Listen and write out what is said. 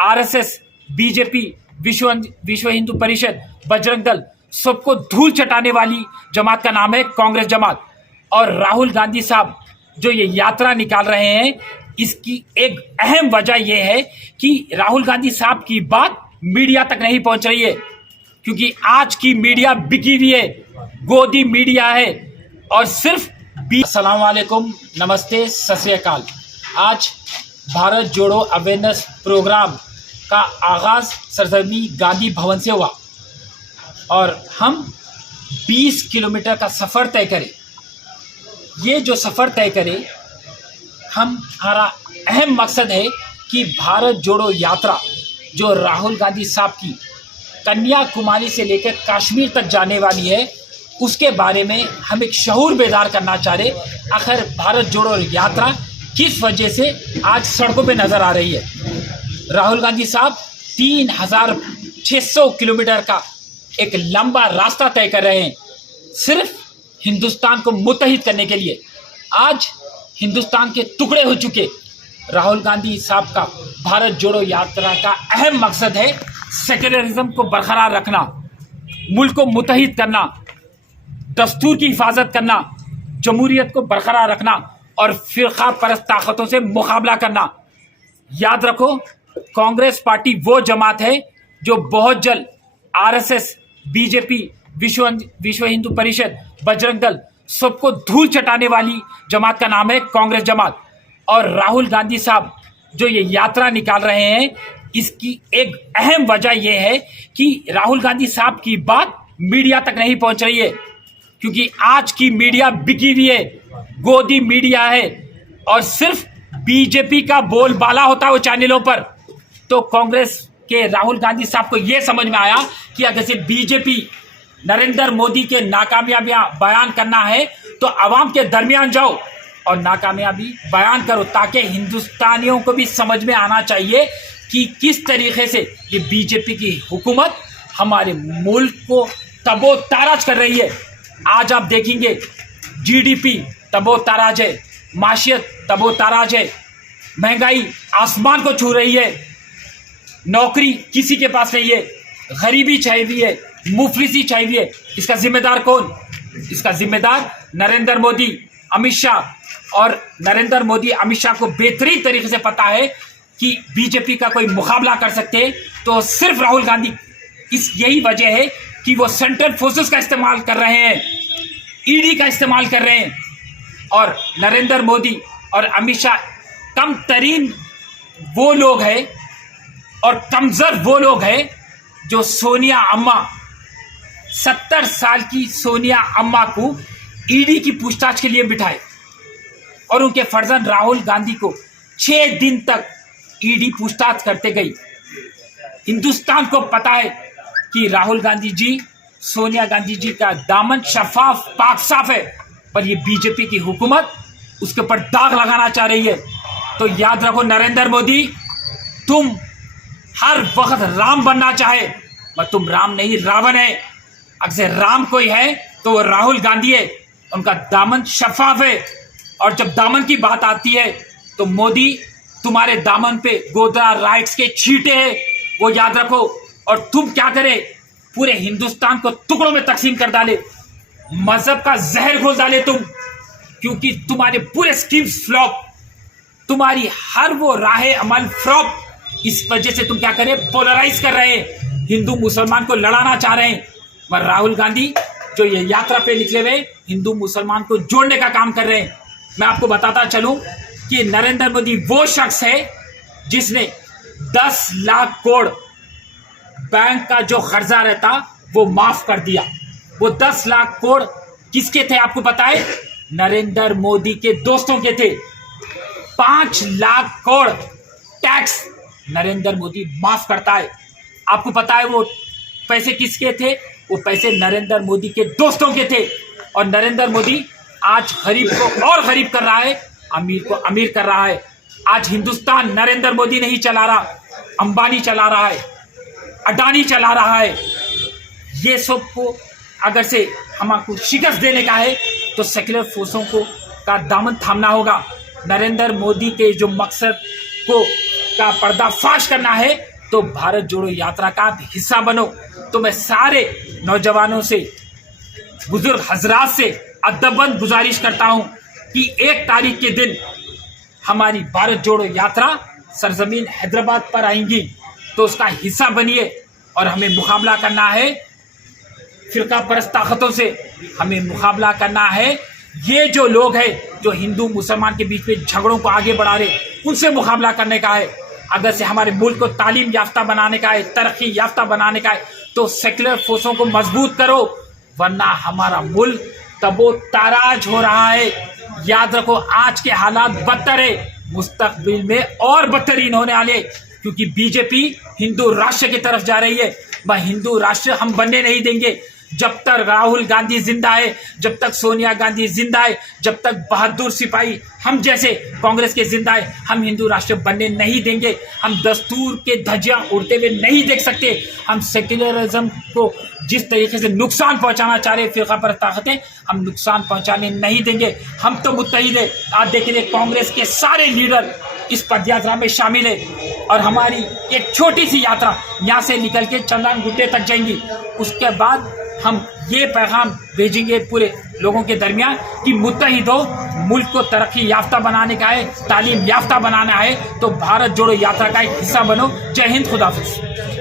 RSS, BJP, विश्व हिंदू परिषद, बजरंग दल, सबको धूल चटाने वाली जमात का नाम है कांग्रेस जमात। और राहुल गांधी साहब जो ये यात्रा निकाल रहे हैं, इसकी एक अहम वजह यह है कि राहुल गांधी साहब की बात मीडिया तक नहीं पहुंच रही है, क्योंकि आज की मीडिया बिकी हुई है, गोदी मीडिया है। और सिर्फ अस्सलाम वालेकुम, नमस्ते, सत श्री अकाल। आज भारत जोड़ो अवेयरनेस प्रोग्राम का आगाज सरजमी गांधी भवन से हुआ और हम 20 किलोमीटर का सफ़र तय करें। ये जो सफ़र तय करें, हमारा अहम मकसद है कि भारत जोड़ो यात्रा जो राहुल गांधी साहब की कन्याकुमारी से लेकर कश्मीर तक जाने वाली है, उसके बारे में हम एक शऊर बेदार करना चाह रहे। आखिर भारत जोड़ो यात्रा किस वजह से आज सड़कों पे नज़र आ रही है। राहुल गांधी साहब 3600 किलोमीटर का एक लंबा रास्ता तय कर रहे हैं, सिर्फ हिंदुस्तान को मुत्तहिद करने के लिए। आज हिंदुस्तान के टुकड़े हो चुके राहुल गांधी साहब का भारत जोड़ो यात्रा का अहम मकसद है सेक्युलरिज्म को बरकरार रखना, मुल्क को मुत्तहिद करना, दस्तूर की हिफाजत करना, जमहूरियत को बरकरार रखना और फिरका परस्त ताकतों से मुकाबला करना। याद रखो, कांग्रेस पार्टी वो जमात है जो बहुत जल्द आरएसएस, बीजेपी, विश्व हिंदू परिषद, बजरंग दल, सबको धूल चटाने वाली जमात का नाम है कांग्रेस जमात। और राहुल गांधी साहब जो ये यात्रा निकाल रहे हैं, इसकी एक अहम वजह यह है कि राहुल गांधी साहब की बात मीडिया तक नहीं पहुंच रही है, क्योंकि आज की मीडिया बिकी हुई है, गोदी मीडिया है और सिर्फ बीजेपी का बोलबाला होता है वो चैनलों पर। तो कांग्रेस के राहुल गांधी साहब को यह समझ में आया कि अगर से बीजेपी नरेंद्र मोदी के नाकामयाबियां बयान करना है तो आवाम के दरमियान जाओ और नाकामयाबी बयान करो, ताकि हिंदुस्तानियों को भी समझ में आना चाहिए कि किस तरीके से ये बीजेपी की हुकूमत हमारे मुल्क को तबोताराज कर रही है। आज आप देखेंगे जीडीपी तबोताराज है, माशियत तबोताराज है, महंगाई आसमान को छू रही है, नौकरी किसी के पास नहीं है, गरीबी छाई हुई है, मुफलिसी छाई हुई है। इसका जिम्मेदार कौन? इसका जिम्मेदार नरेंद्र मोदी, अमित शाह। और नरेंद्र मोदी, अमित शाह को बेहतरीन तरीके से पता है कि बीजेपी का कोई मुकाबला कर सकते तो सिर्फ राहुल गांधी। यही वजह है कि वो सेंट्रल फोर्सेस का इस्तेमाल कर रहे हैं, ईडी का इस्तेमाल कर रहे हैं। और नरेंद्र मोदी और अमित शाह कम तरीन वो लोग हैं और कमजोर वो लोग हैं जो सोनिया अम्मा, 70 साल की सोनिया अम्मा को ईडी की पूछताछ के लिए बिठाए और उनके फर्जंद राहुल गांधी को 6 दिन तक ईडी पूछताछ करते गई। हिंदुस्तान को पता है कि राहुल गांधी जी, सोनिया गांधी जी का दामन शफाफ पाक साफ है, पर ये बीजेपी की हुकूमत उसके ऊपर दाग लगाना चाह रही है। तो याद रखो नरेंद्र मोदी, तुम हर वक्त राम बनना चाहे, पर तुम राम नहीं, रावण है। अगर राम कोई है तो वो राहुल गांधी है, उनका दामन शफाफ है। और जब दामन की बात आती है तो मोदी, तुम्हारे दामन पे गोधरा राइट्स के छींटे हैं, वो याद रखो। और तुम क्या करे, पूरे हिंदुस्तान को टुकड़ों में तकसीम कर डाले, मजहब का जहर घोल डाले तुम, क्योंकि तुम्हारे पूरे स्कीम्स फ्लॉप, तुम्हारी हर वो राह अमल फ्लॉप। इस वजह से तुम क्या करें, पोलराइज कर रहे हैं, हिंदू मुसलमान को लड़ाना चाह रहे हैं। पर राहुल गांधी जो ये यात्रा पे निकले हुए हिंदू मुसलमान को जोड़ने का काम कर रहे हैं। मैं आपको बताता चलूं कि नरेंद्र मोदी वो शख्स है जिसने 10 लाख करोड़ बैंक का जो कर्जा रहता वो माफ कर दिया। वो 10 लाख करोड़ किसके थे आपको पता है? नरेंद्र मोदी के दोस्तों के थे। 5 लाख करोड़ टैक्स नरेंद्र मोदी माफ करता है। आपको पता है वो पैसे किसके थे? वो पैसे नरेंद्र मोदी के दोस्तों के थे। और नरेंद्र मोदी आज गरीब को और गरीब कर रहा है, अमीर को अमीर कर रहा है। आज हिंदुस्तान नरेंद्र मोदी नहीं चला रहा, अंबानी चला रहा है, अडानी चला रहा है। ये सब को अगर से हमको शिकस्त देने का है तो सेक्युलर फोर्सों को का दामन थामना होगा। नरेंद्र मोदी के जो मकसद को का पर्दाफाश करना है तो भारत जोड़ो यात्रा का हिस्सा बनो। तो मैं सारे नौजवानों से, बुजुर्ग हजरात से अदबन गुजारिश करता हूं कि 1 तारीख के दिन हमारी भारत जोड़ो यात्रा सरजमीन हैदराबाद पर आएंगी, तो उसका हिस्सा बनिए। और हमें मुकाबला करना है फिरका परस्त ताकतों से, हमें मुकाबला करना है ये जो लोग हैं जो हिंदू मुसलमान के बीच में झगड़ों को आगे बढ़ा रहे, उनसे मुकाबला करने का है। अगर से हमारे मुल्क को तालीम याफ्ता बनाने का है, तरक्की याफ्ता बनाने का है, तो सेक्युलर फोर्सों को मजबूत करो, वरना हमारा मुल्क तबो ताराज हो रहा है। याद रखो, आज के हालात बदतर है, मुस्तकबिल में और बदतरीन होने वाले, क्योंकि बीजेपी हिंदू राष्ट्र की तरफ जा रही है। वह हिंदू राष्ट्र हम बनने नहीं देंगे। जब तक राहुल गांधी जिंदा है, जब तक सोनिया गांधी जिंदा है, जब तक बहादुर सिपाही हम जैसे कांग्रेस के जिंदा है, हम हिंदू राष्ट्र बनने नहीं देंगे। हम दस्तूर के धज्जियां उड़ते हुए नहीं देख सकते। हम सेक्युलरिज्म को जिस तरीके से नुकसान पहुंचाना चाह रहे फिरका पर ताकतें, हम नुकसान पहुंचाने नहीं देंगे। हम तो मुत्तहिद है। आज देखिए, कांग्रेस के सारे लीडर इस पदयात्रा में शामिल है और हमारी एक छोटी सी यात्रा यहाँ से निकल के चंदन गुड्डे तक जाएंगी। उसके बाद हम ये पैगाम भेजेंगे पूरे लोगों के दरमियान कि मुत्तहिद हो, मुल्क को तरक्की याफ्ता बनाने का है, तालीम याफ्ता बनाना है, तो भारत जोड़ो यात्रा का एक हिस्सा बनो। जय हिंद, खुदा हाफिज़।